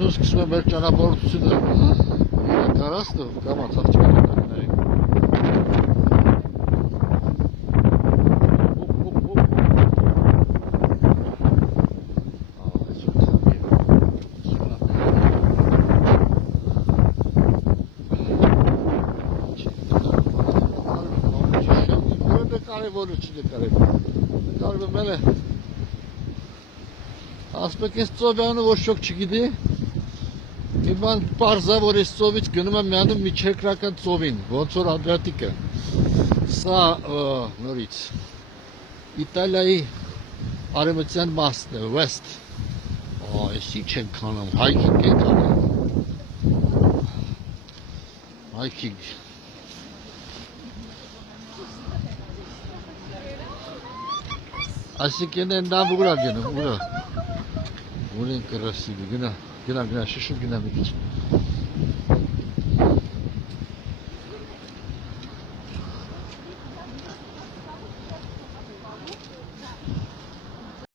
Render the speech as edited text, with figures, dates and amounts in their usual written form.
Այսօր սկսում է մեր ճանապարհորդությունը կարաստը կամ աղջիկների։ Կարևորը չի կարևոր մելը ասպեկ ես ծովյանը ոչ շոք չգիտի մի բան պարզա որ ես ծովից գնում եմ միանում միջերկրական ծովին ոնց որ Ադրատիկը սա նորից Իտալիայի արևմտյան մասն է west այս ինչ են քանում հայքինգ են քանում հայքինգ Այսինքն են նա ուրա գնում, ուրա։ Ուրին կրասիվի, գնա, շշուր գնա մի քիչ։